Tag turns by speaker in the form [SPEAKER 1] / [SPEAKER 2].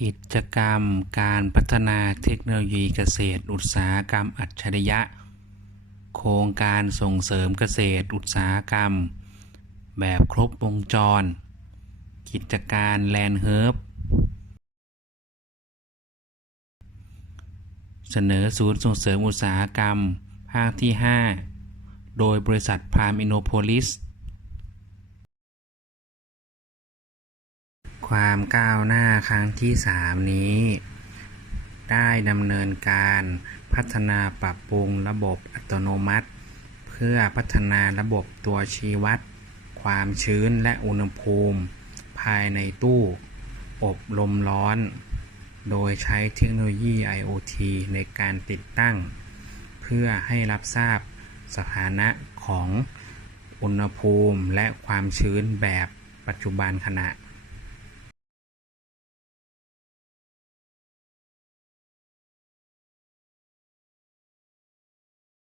[SPEAKER 1] กิจกรรมการพัฒนาเทคโนโลยีเกษตร อุตสาหกรรมอัจฉริยะ โครงการส่งเสริมเกษตรอุตสาหกรรม แบบครบวงจร กิจการแลนเฮิร์บเสนอศูนย์ส่งเสริมอุตสาหกรรม ภาคที่ 5 โดยบริษัทพรามอินโนโพลิส ความก้าวหน้าครั้งที่ 3 นี้ ได้ดำเนินการพัฒนาปรับปรุงระบบอัตโนมัติ เพื่อพัฒนาระบบตัวชี้วัด ความชื้นและอุณหภูมิ ภายในตู้ อบลมร้อน โดยใช้เทคโนโลยี IoT ในการติดตั้ง เพื่อให้รับทราบสถานะของอุณหภูมิและความชื้นแบบปัจจุบันขณะ